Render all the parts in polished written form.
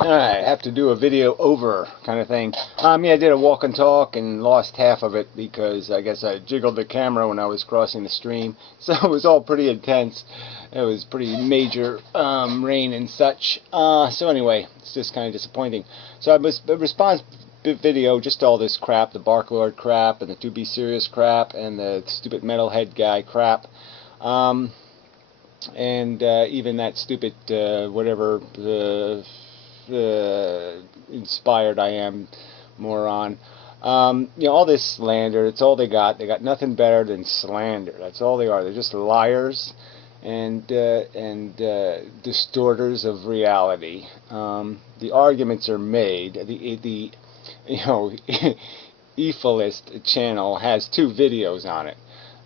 Alright, have to do a video over kind of thing. Yeah, I did a walk and talk and lost half of it because I guess I jiggled the camera when I was crossing the stream. So it was all pretty intense. It was pretty major rain and such. So anyway, it's just kind of disappointing. So I was a response video, just all this crap, the Bark Lord crap and the To Be Serious crap and the stupid metalhead guy crap. And even that stupid whatever inspired I am moron. You know, all this slander, it's all they got. They got nothing better than slander. That's all they are. They're just liars and distorters of reality. The arguments are made. The you know, Ephilist channel has 2 videos on it.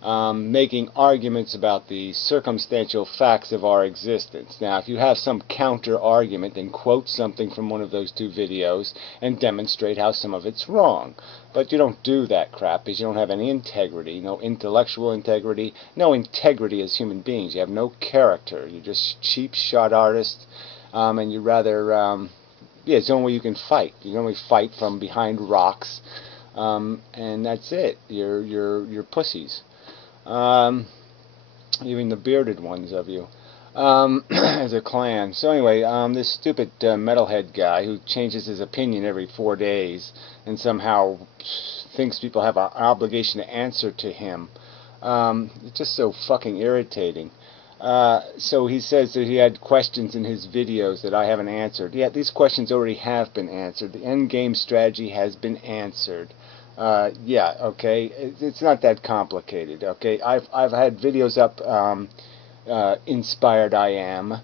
Making arguments about the circumstantial facts of our existence. Now, if you have some counter-argument, then quote something from one of those 2 videos and demonstrate how some of it's wrong. But you don't do that crap because you don't have any integrity, no intellectual integrity, no integrity as human beings. You have no character. You're just cheap shot artists, and you rather, yeah, it's the only way you can fight. You can only fight from behind rocks, and that's it. You're pussies. Even the bearded ones of you, as a clan. So anyway, this stupid metalhead guy who changes his opinion every 4 days and somehow thinks people have an obligation to answer to him. It's just so fucking irritating. So he says that he had questions in his videos that I haven't answered. Yeah, these questions already have been answered. The end game strategy has been answered. Yeah, okay, it's not that complicated, okay. I've had videos up, inspired I am,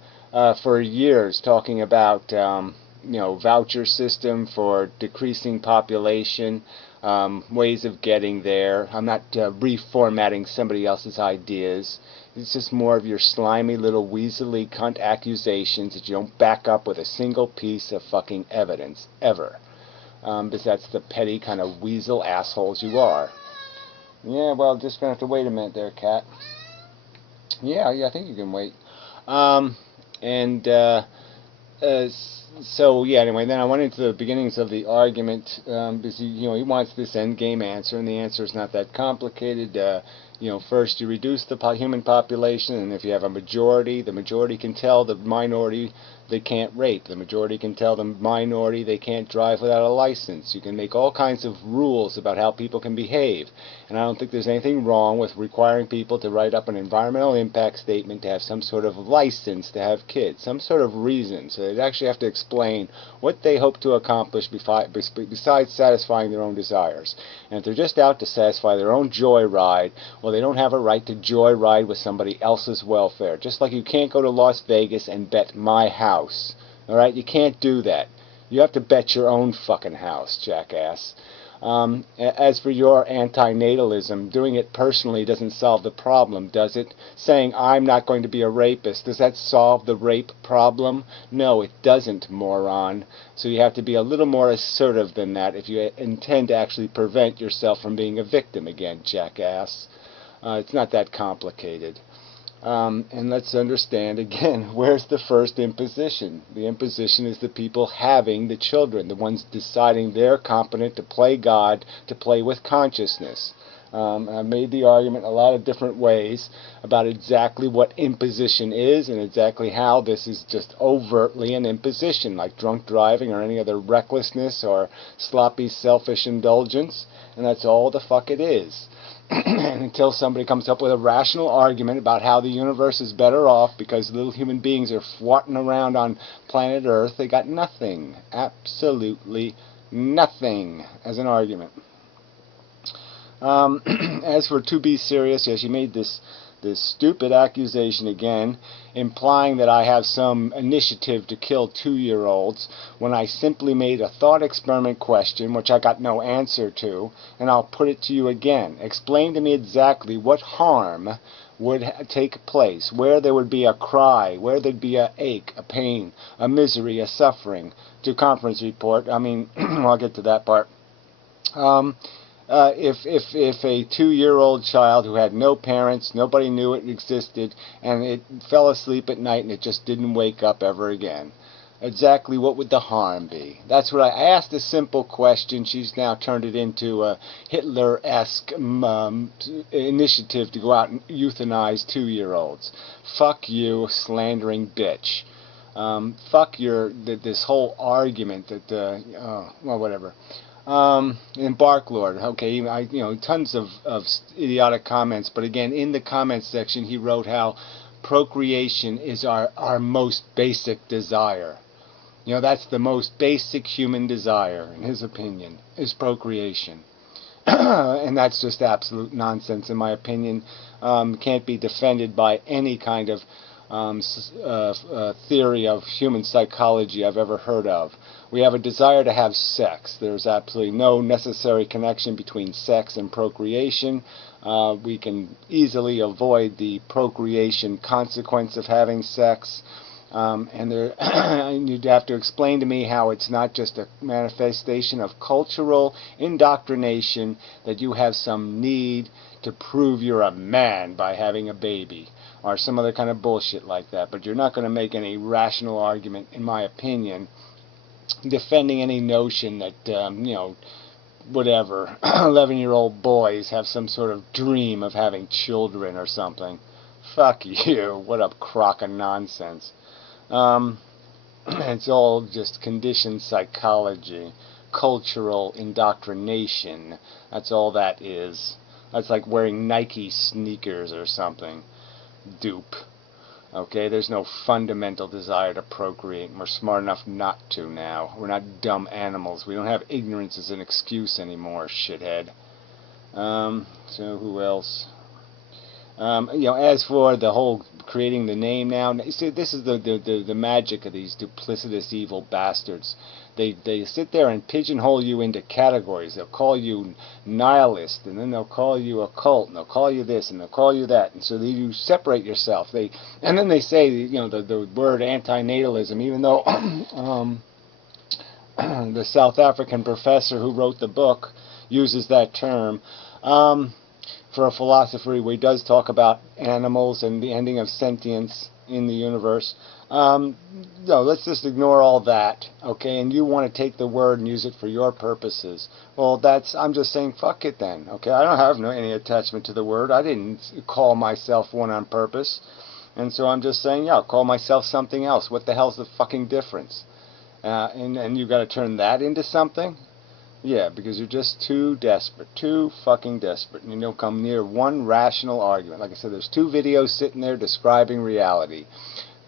for years talking about, you know, voucher system for decreasing population, ways of getting there. I'm not reformatting somebody else's ideas. It's just more of your slimy little weaselly cunt accusations that you don't back up with a single piece of fucking evidence, ever. Because that's the petty kind of weasel assholes you are. Yeah, well, just gonna have to wait a minute there, cat. Yeah, I think you can wait. So yeah, anyway, then I went into the beginnings of the argument, because he wants this end game answer, and the answer is not that complicated. First you reduce the human population, and if you have a majority, the majority can tell the minority they can't rape. The majority can tell the minority they can't drive without a license. You can make all kinds of rules about how people can behave. And I don't think there's anything wrong with requiring people to write up an environmental impact statement to have some sort of license to have kids, some sort of reason. So they'd actually have to explain what they hope to accomplish besides satisfying their own desires. And if they're just out to satisfy their own joyride, well, they don't have a right to joyride with somebody else's welfare. Just like you can't go to Las Vegas and bet my house. Alright, you can't do that. You have to bet your own fucking house, jackass. As for your antinatalism, doing it personally doesn't solve the problem, does it? Saying, I'm not going to be a rapist, does that solve the rape problem? No, it doesn't, moron. So you have to be a little more assertive than that if you intend to actually prevent yourself from being a victim again, jackass. It's not that complicated. And let's understand again, where's the first imposition? The imposition is the people having the children, the ones deciding they're competent to play God, to play with consciousness. I've made the argument a lot of different ways about exactly what imposition is and exactly how this is just overtly an imposition, like drunk driving or any other recklessness or sloppy selfish indulgence, and that's all the fuck it is. And until somebody comes up with a rational argument about how the universe is better off because little human beings are swatting around on planet Earth, they got nothing. Absolutely nothing as an argument. As for To Be Serious, yes, you made this stupid accusation again, implying that I have some initiative to kill 2-year-olds, when I simply made a thought experiment question, which I got no answer to, and I'll put it to you again. Explain to me exactly what harm would take place, where there would be a cry, where there'd be a ache, a pain, a misery, a suffering. To conference report, I mean, I'll get to that part. If a 2-year-old child who had no parents, nobody knew it existed, and it fell asleep at night and it just didn't wake up ever again. exactly what would the harm be? That's what I asked, a simple question. She's now turned it into a Hitler-esque initiative to go out and euthanize 2-year-olds. Fuck you, slandering bitch. Fuck this whole argument that, well, whatever. In Barklord, okay, tons of idiotic comments, but again, in the comments section, he wrote how procreation is our most basic desire. That's the most basic human desire, in his opinion, is procreation. And that's just absolute nonsense, in my opinion. Can't be defended by any kind of theory of human psychology I've ever heard of. We have a desire to have sex. There's absolutely no necessary connection between sex and procreation. We can easily avoid the procreation consequence of having sex. And you'd have to explain to me how it's not just a manifestation of cultural indoctrination, that you have some need to prove you're a man by having a baby, or some other kind of bullshit like that. But you're not going to make any rational argument, in my opinion, defending any notion that, whatever, 11-year-old boys have some sort of dream of having children or something. Fuck you. What a crock of nonsense. It's all just conditioned psychology, cultural indoctrination. That's all that is. That's like wearing Nike sneakers or something. Dupe. Okay, there's no fundamental desire to procreate. We're smart enough not to now. We're not dumb animals. We don't have ignorance as an excuse anymore, shithead. So who else? As for the whole creating the name now, see, this is the magic of these duplicitous evil bastards. They sit there and pigeonhole you into categories. They'll call you nihilist, and then they'll call you occult, and they'll call you this, and they'll call you that, and so you separate yourself. And then they say, the word antinatalism, even though the South African professor who wrote the book uses that term. For a philosopher, he does talk about animals and the ending of sentience in the universe. No, let's just ignore all that, okay? And you want to take the word and use it for your purposes. Well, I'm just saying, fuck it then, okay? I don't have any attachment to the word. I didn't call myself one on purpose. And so I'm just saying, yeah, I'll call myself something else. What the hell's the fucking difference? And you got to turn that into something? Yeah, because you're just too desperate, too fucking desperate, and you don't come near one rational argument. Like I said, there's 2 videos sitting there describing reality.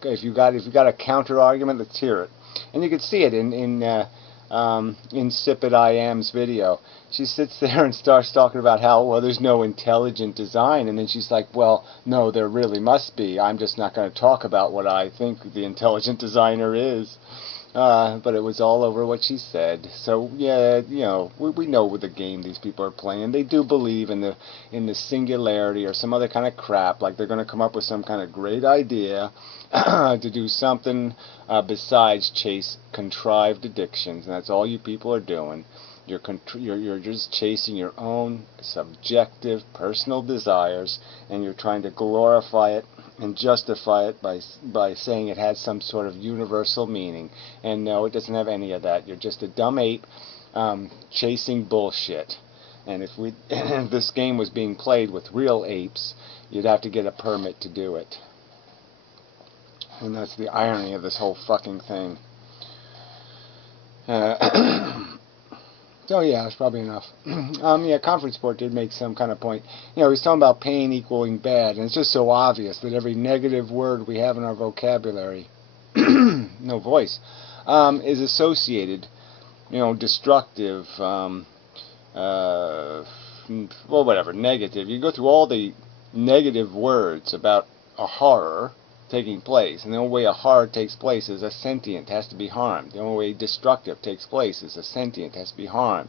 If you got a counter argument, let's hear it. And you can see it in Insipid IM's video. She sits there and starts talking about how, well, there's no intelligent design, and then she's like, well, no, there really must be. I'm just not going to talk about what I think the intelligent designer is. But it was all over what she said. So yeah, we know what the game these people are playing. They do believe in the singularity or some other kind of crap, like they're going to come up with some kind of great idea to do something besides chase contrived addictions, and that's all you people are doing. You're just chasing your own subjective personal desires, and you're trying to glorify it and justify it by saying it has some sort of universal meaning. And no, it doesn't have any of that. You're just a dumb ape chasing bullshit. And if this game was being played with real apes, you'd have to get a permit to do it. And that's the irony of this whole fucking thing. So yeah, that's probably enough. Yeah, Conference Report did make some kind of point. He was talking about pain equaling bad, and it's just so obvious that every negative word we have in our vocabulary, no voice, is associated, destructive, well, whatever, negative. You go through all the negative words about a horror taking place, and the only way a horror takes place is a sentient has to be harmed. The only way destructive takes place is a sentient has to be harmed.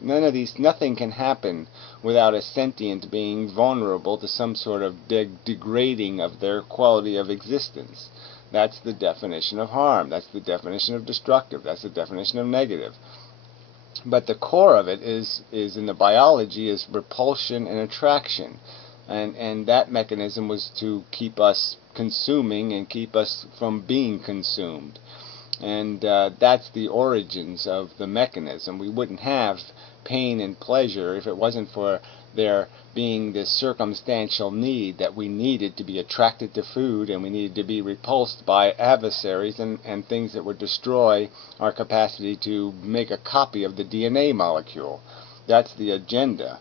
Nothing can happen without a sentient being vulnerable to some sort of degrading of their quality of existence. That's the definition of harm. That's the definition of destructive. That's the definition of negative. But the core of it is in the biology is repulsion and attraction. And that mechanism was to keep us consuming and keep us from being consumed. And that's the origins of the mechanism. We wouldn't have pain and pleasure if it wasn't for there being this circumstantial need that we needed to be attracted to food, and we needed to be repulsed by adversaries and things that would destroy our capacity to make a copy of the DNA molecule. That's the agenda.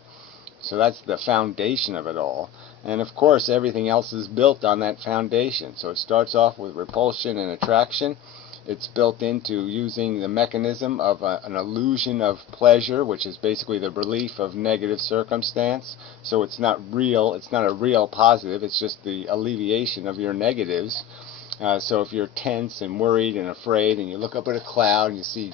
So that's the foundation of it all. And of course everything else is built on that foundation. So it starts off with repulsion and attraction. It's built into using the mechanism of an illusion of pleasure, which is basically the relief of negative circumstance. So it's not real, it's not a real positive, it's just the alleviation of your negatives. So if you're tense and worried and afraid and you look up at a cloud and you see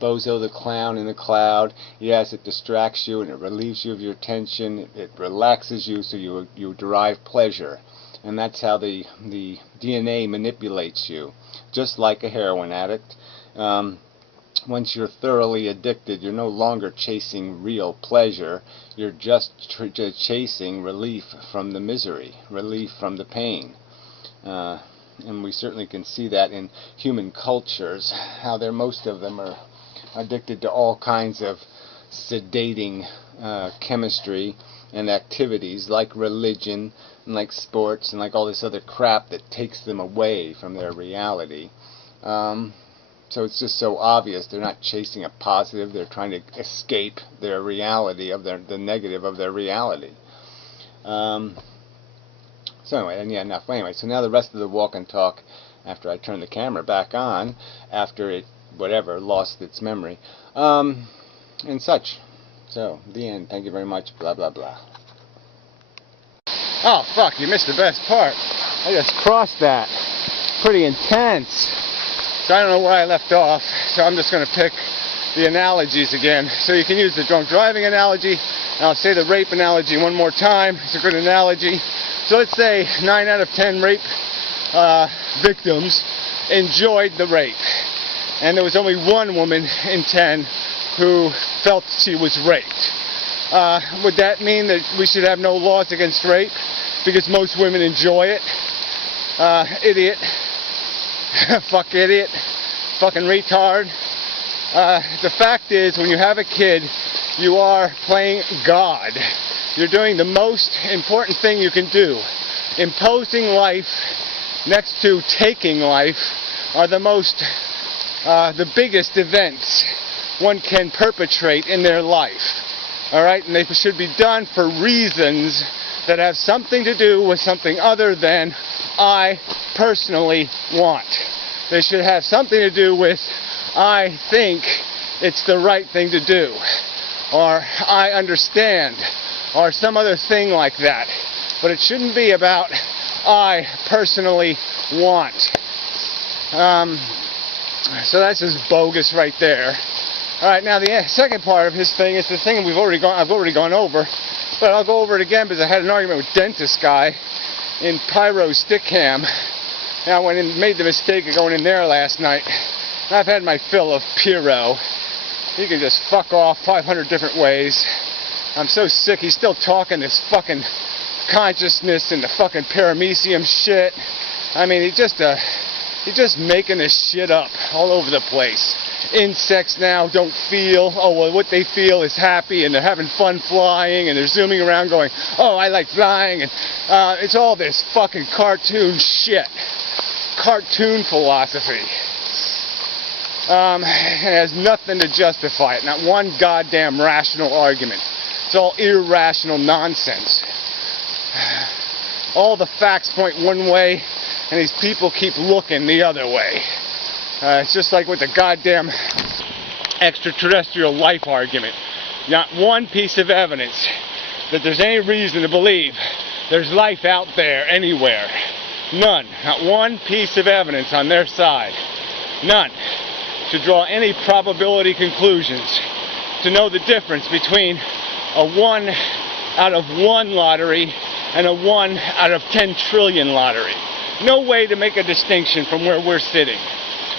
Bozo the clown in the cloud, yes, it distracts you and it relieves you of your tension, it relaxes you, so you derive pleasure. And that's how the DNA manipulates you. Just like a heroin addict, once you're thoroughly addicted, you're no longer chasing real pleasure, you're just chasing relief from the misery, relief from the pain. And we certainly can see that in human cultures, how most of them are addicted to all kinds of sedating chemistry and activities like religion and like sports and like all this other crap that takes them away from their reality. So it's just so obvious they're not chasing a positive, they're trying to escape their reality, of the negative of their reality. So anyway, and yeah, enough. Anyway, so now the rest of the walk and talk, after I turn the camera back on, after it, whatever, lost its memory, and such. So, the end. Thank you very much. Blah, blah, blah. Oh, fuck, you missed the best part. I just crossed that. Pretty intense. So I don't know where I left off, so I'm just going to pick the analogies again. So you can use the drunk driving analogy, and I'll say the rape analogy one more time. It's a good analogy. So let's say 9 out of 10 rape victims enjoyed the rape. And there was only one woman in 10 who felt she was raped. Would that mean that we should have no laws against rape because most women enjoy it? Idiot. Fuck idiot. Fucking retard. The fact is, when you have a kid, you are playing God. You're doing the most important thing you can do. Imposing life next to taking life are the biggest events one can perpetrate in their life. Alright, and they should be done for reasons that have something to do with something other than I personally want. They should have something to do with I think it's the right thing to do, or I understand, or some other thing like that. But it shouldn't be about I personally want. So that's just bogus right there. Alright, now the second part of his thing is the thing I've already gone over, but I'll go over it again because I had an argument with dentist guy in Pyro Stickham. Now I went and made the mistake of going in there last night. And I've had my fill of Pyro. You can just fuck off 500 different ways. I'm so sick. He's still talking this fucking consciousness and the fucking paramecium shit. I mean, he's just making this shit up all over the place. Insects now don't feel, oh well, what they feel is happy, and they're having fun flying, and they're zooming around going, oh, I like flying, and it's all this fucking cartoon shit. Cartoon philosophy. It has nothing to justify it, not one goddamn rational argument. It's all irrational nonsense. All the facts point one way, and these people keep looking the other way. It's just like with the goddamn extraterrestrial life argument. Not one piece of evidence that there's any reason to believe there's life out there anywhere. None. Not one piece of evidence on their side. None. To draw any probability conclusions. To know the difference between a 1 out of 1 lottery and a 1 out of 10 trillion lottery. No way to make a distinction from where we're sitting.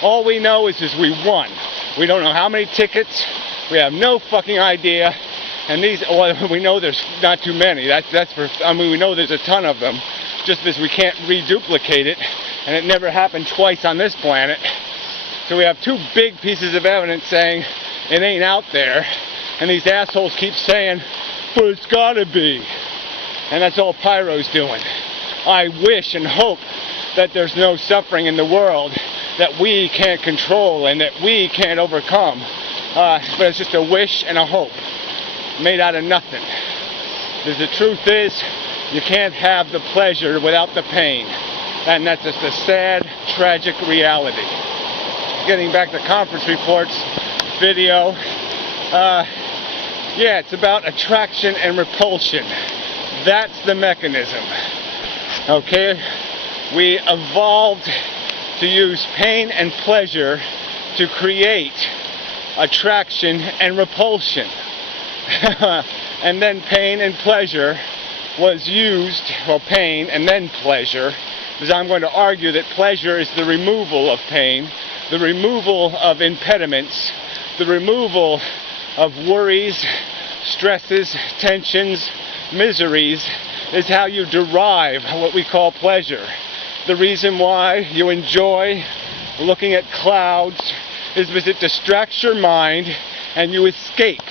All we know is we won. We don't know how many tickets. We have no fucking idea. And well, we know there's not too many. We know there's a ton of them. Just as we can't reduplicate it, and it never happened twice on this planet. So we have two big pieces of evidence saying it ain't out there, and these assholes keep saying, but it's gotta be. And that's all Pyro's doing. I wish and hope that there's no suffering in the world that we can't control and that we can't overcome. But it's just a wish and a hope made out of nothing. Because the truth is, you can't have the pleasure without the pain. And that's just a sad, tragic reality. Getting back to conference reports video, yeah, it's about attraction and repulsion. That's the mechanism. Okay? We evolved to use pain and pleasure to create attraction and repulsion. And then pain and pleasure was used, well, pain and then pleasure, because I'm going to argue that pleasure is the removal of pain, the removal of impediments, the removal of worries, stresses, tensions, miseries, is how you derive what we call pleasure. The reason why you enjoy looking at clouds is because it distracts your mind and you escape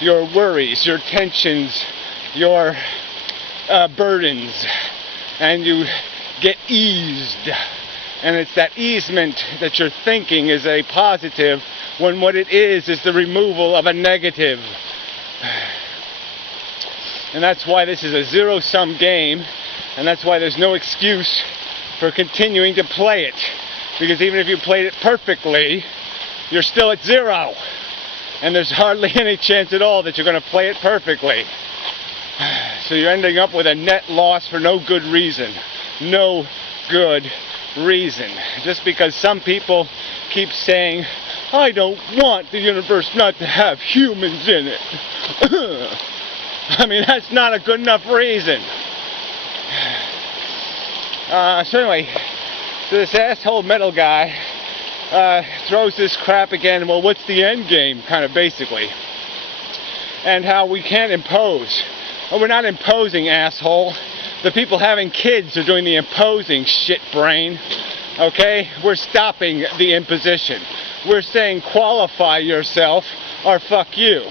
your worries, your tensions, your burdens, and you get eased. And it's that easement that you're thinking is a positive when what it is the removal of a negative. And that's why this is a zero-sum game, and that's why there's no excuse for continuing to play it. Because even if you played it perfectly, you're still at zero. And there's hardly any chance at all that you're going to play it perfectly. So you're ending up with a net loss for no good reason. No good reason. Just because some people keep saying, I don't want the universe not to have humans in it. I mean, that's not a good enough reason. So anyway, so this asshole metal guy throws this crap again, well, what's the end game, kind of basically. And how we can't impose. Well, we're not imposing, asshole. The people having kids are doing the imposing, shit brain. Okay? We're stopping the imposition. We're saying qualify yourself or fuck you.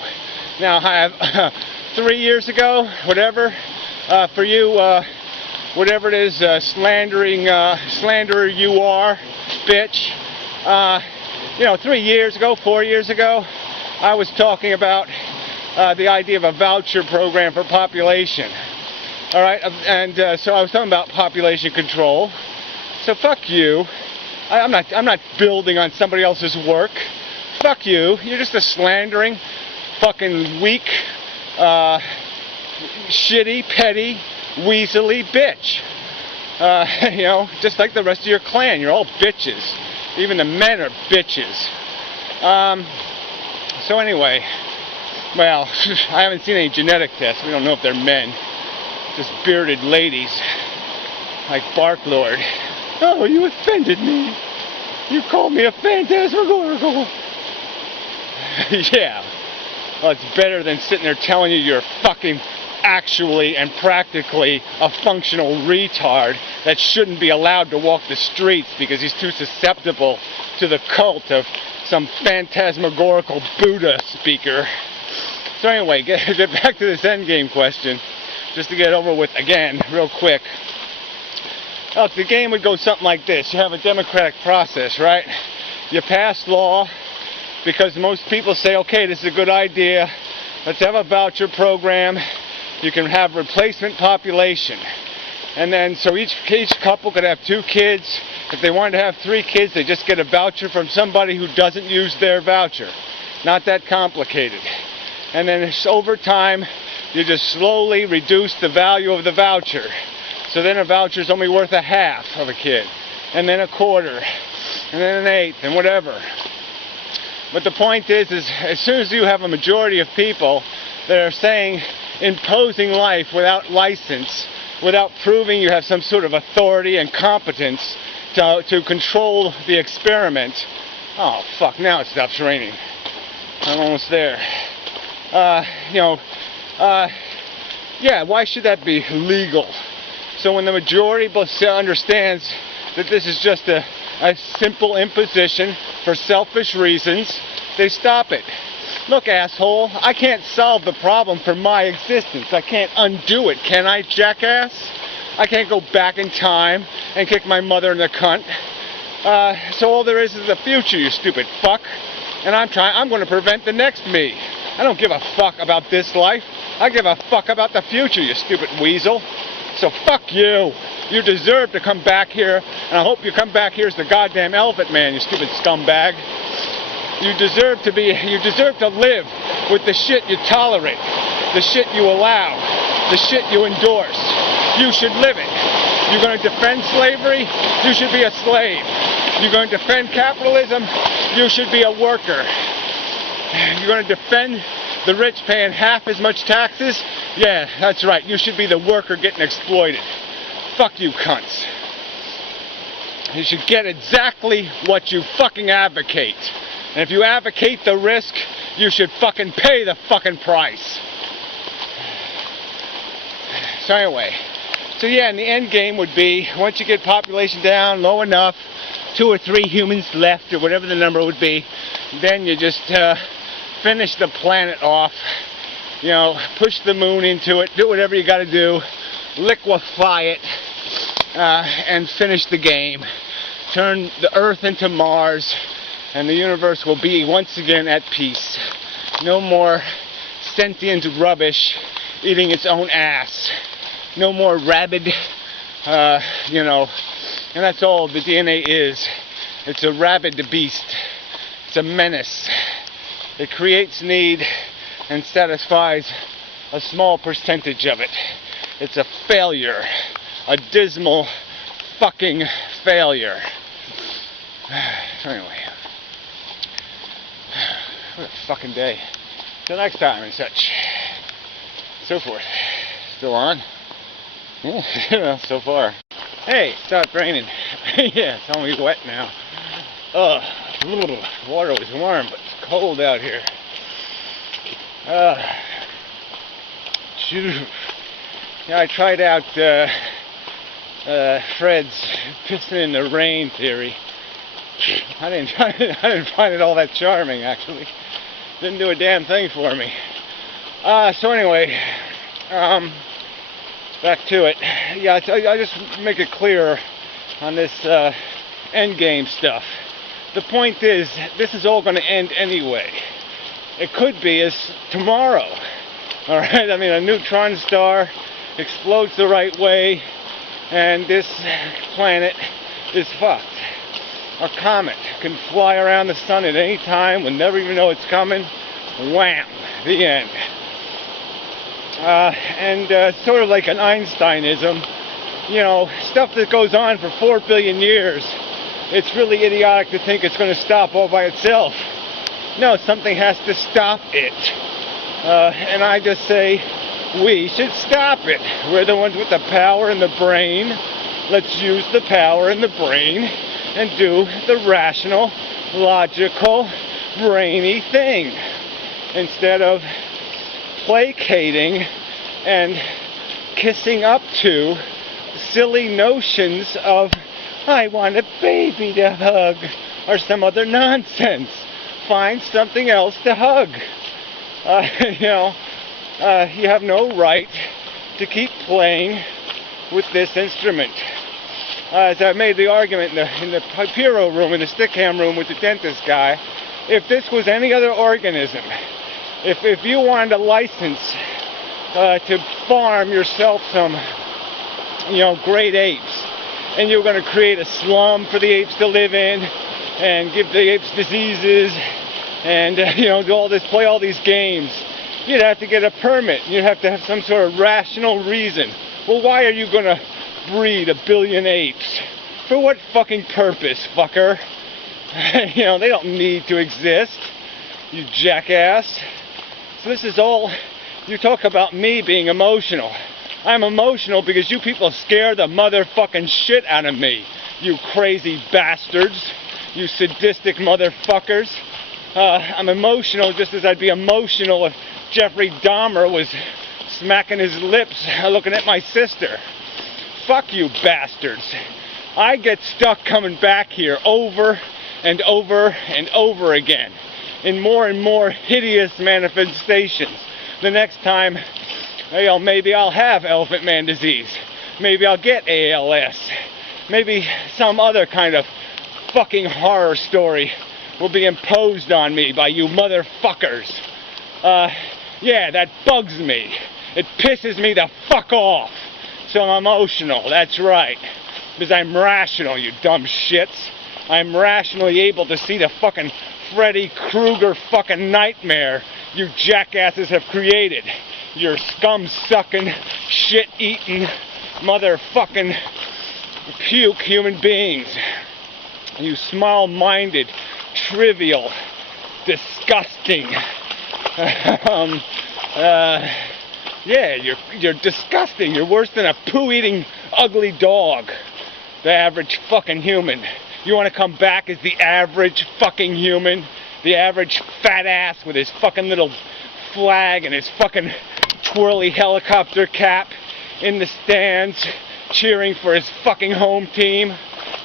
Now, I have 3 years ago, whatever, for you, whatever it is, slanderer you are, bitch. 3 years ago, 4 years ago, I was talking about the idea of a voucher program for population. All right, and so I was talking about population control. So fuck you. I'm not building on somebody else's work. Fuck you. You're just a slandering, fucking weak, shitty, petty, weaselly bitch. Just like the rest of your clan. You're all bitches. Even the men are bitches. So anyway, well, I haven't seen any genetic tests. We don't know if they're men. Just bearded ladies, like Barklord. Oh, you offended me. You called me a phantasmagorical. Yeah. Well, it's better than sitting there telling you you're fucking actually and practically a functional retard that shouldn't be allowed to walk the streets because he's too susceptible to the cult of some phantasmagorical Buddha speaker. So anyway, get back to this endgame question, just to get over with again, real quick. Look, the game would go something like this. You have a democratic process, right? You pass law because most people say, okay, this is a good idea. Let's have a voucher program. You can have replacement population. And then, so each couple could have 2 kids. If they wanted to have 3 kids, they just get a voucher from somebody who doesn't use their voucher. Not that complicated. And then over time, you just slowly reduce the value of the voucher. So then a voucher is only worth a half of a kid, and then a quarter, and then an eighth, and whatever. But the point is as soon as you have a majority of people that are saying imposing life without license, without proving you have some sort of authority and competence to control the experiment. Oh fuck! Now it stops raining. I'm almost there. Yeah. Why should that be legal? So when the majority understands that this is just a a simple imposition for selfish reasons, they stop it. Look, asshole, I can't solve the problem for my existence. I can't undo it, can I, jackass? I can't go back in time and kick my mother in the cunt. So all there is the future, you stupid fuck. And I'm going to prevent the next me. I don't give a fuck about this life. I give a fuck about the future, you stupid weasel. So fuck you. You deserve to come back here, and I hope you come back here as the goddamn Elephant Man, you stupid scumbag. You deserve to live with the shit you tolerate, the shit you allow, the shit you endorse. You should live it. You're going to defend slavery? You should be a slave. You're going to defend capitalism? You should be a worker. You're going to defend the rich paying half as much taxes? Yeah, that's right. You should be the worker getting exploited. Fuck you cunts. You should get exactly what you fucking advocate. And if you advocate the risk, you should fucking pay the fucking price. So anyway, and the end game would be, once you get population down low enough, 2 or 3 humans left, or whatever the number would be, then you just finish the planet off, push the moon into it, do whatever you gotta do, liquefy it, and finish the game. Turn the Earth into Mars, and the universe will be once again at peace. No more sentient rubbish eating its own ass. No more rabid, and that's all the DNA is. It's a rabid beast. It's a menace. It creates need and satisfies a small percentage of it. It's a failure. A dismal fucking failure. Anyway. What a fucking day. Till next time and such. So forth. Still on? Yeah, so far. Hey, it stopped raining. Yeah, it's only wet now. Water was warm, but it's cold out here. Yeah, I tried out Fred's piston in the rain theory. I didn't find it all that charming, actually. Didn't do a damn thing for me. So anyway, back to it. Yeah, I just make it clear on this endgame stuff. The point is, this is all going to end anyway. It could be as tomorrow. All right, I mean, a neutron star explodes the right way, and this planet is fucked. A comet can fly around the sun at any time. We'll never even know it's coming. Wham! The end. And sort of like an Einsteinism, stuff that goes on for 4 billion years, it's really idiotic to think it's going to stop all by itself. No, something has to stop it. And I just say, we should stop it. We're the ones with the power in the brain. Let's use the power in the brain and do the rational, logical, brainy thing, instead of placating and kissing up to silly notions of, I want a baby to hug, or some other nonsense. Find something else to hug. You have no right to keep playing with this instrument. As I made the argument in the Piro room, in the stick-ham room with the dentist guy, if this was any other organism, if you wanted a license to farm yourself some, great apes, and you were going to create a slum for the apes to live in, and give the apes diseases, and do all this, play all these games, you'd have to get a permit. You'd have to have some sort of rational reason. Well, why are you going to breed 1 billion apes? For what fucking purpose, fucker? They don't need to exist, you jackass. So this is all, you talk about me being emotional. I'm emotional because you people scare the motherfucking shit out of me, you crazy bastards, you sadistic motherfuckers. I'm emotional just as I'd be emotional if Jeffrey Dahmer was smacking his lips looking at my sister. Fuck you bastards. I get stuck coming back here over and over and over again in more and more hideous manifestations. The next time, you know, maybe I'll have elephant man disease. Maybe I'll get ALS. Maybe some other kind of fucking horror story will be imposed on me by you motherfuckers. Yeah, that bugs me. It pisses me the fuck off. So I'm emotional, that's right. Because I'm rational, you dumb shits. I'm rationally able to see the fucking Freddy Krueger fucking nightmare you jackasses have created. Your scum-sucking, shit-eating, motherfucking puke human beings. You small-minded, trivial, disgusting. Yeah, you're disgusting. You're worse than a poo-eating, ugly dog. The average fucking human. You want to come back as the average fucking human? The average fat ass with his fucking little flag and his fucking twirly helicopter cap in the stands cheering for his fucking home team?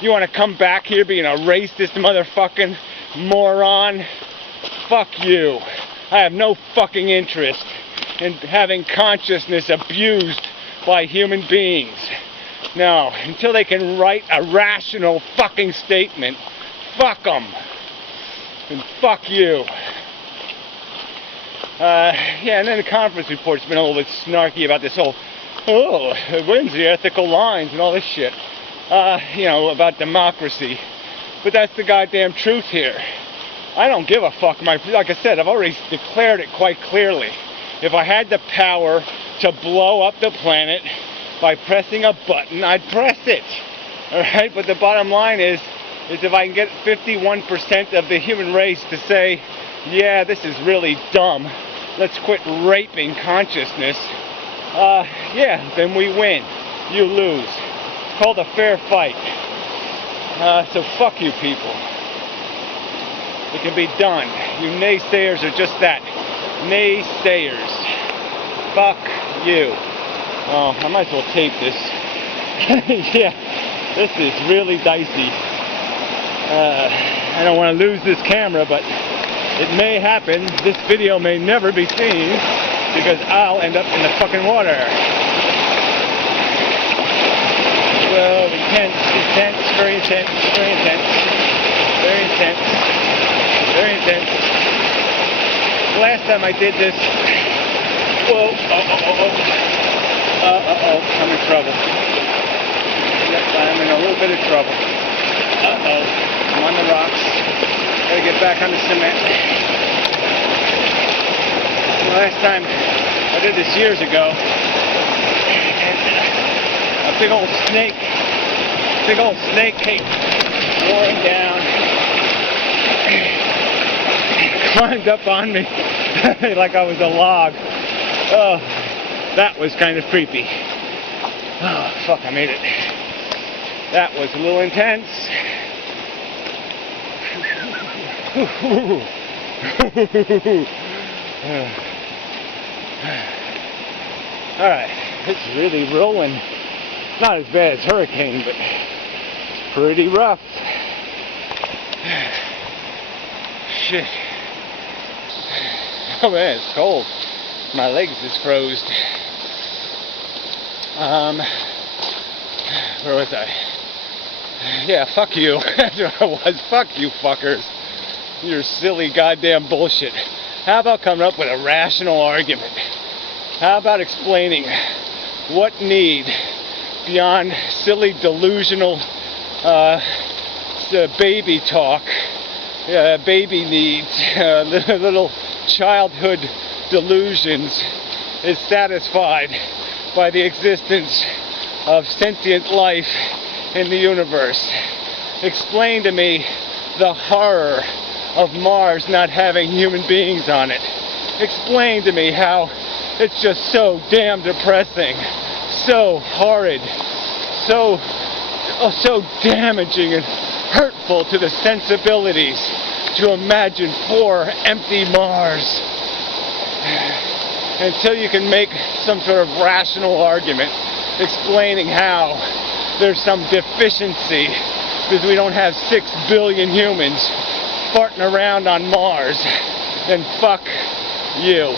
You want to come back here being a racist motherfucking moron? Fuck you. I have no fucking interest in having consciousness abused by human beings. No, until they can write a rational fucking statement, fuck them. And fuck you. Yeah, and then the conference report's been a little bit snarky about this whole, when's the ethical lines and all this shit. You know, about democracy. But that's the goddamn truth here. I don't give a fuck. Like I said, I've already declared it quite clearly. If I had the power to blow up the planet by pressing a button, I'd press it. Alright, but the bottom line is if I can get 51% of the human race to say, yeah, this is really dumb, let's quit raping consciousness, yeah, then we win. You lose. It's called a fair fight. So fuck you people. It can be done. You naysayers are just that. Naysayers. Fuck you. Oh, I might as well tape this. Yeah, this is really dicey. I don't want to lose this camera, but it may happen. This video may never be seen because I'll end up in the fucking water. Well, intense, very intense, very intense, very intense, very intense. Last time I did this, whoa, I'm in trouble. Yep, I'm in a little bit of trouble. I'm on the rocks. Gotta get back on the cement. Last time I did this years ago, and a big old snake came roaring down, climbed up on me like I was a log. Oh, that was kind of creepy. Oh, fuck, I made it. That was a little intense. Alright, it's really rolling. Not as bad as hurricane, but it's pretty rough. Shit. Oh man, it's cold. My legs just froze. Where was I? Yeah, fuck you. That's what I was. Fuck you fuckers. Your silly goddamn bullshit. How about coming up with a rational argument? How about explaining what need beyond silly delusional baby talk, baby needs, little childhood delusions is satisfied by the existence of sentient life in the universe. Explain to me the horror of Mars not having human beings on it. Explain to me how it's just so damn depressing, so horrid, so damaging and hurtful to the sensibilities to imagine poor, empty Mars. Until you can make some sort of rational argument explaining how there's some deficiency because we don't have 6 billion humans farting around on Mars, then fuck you.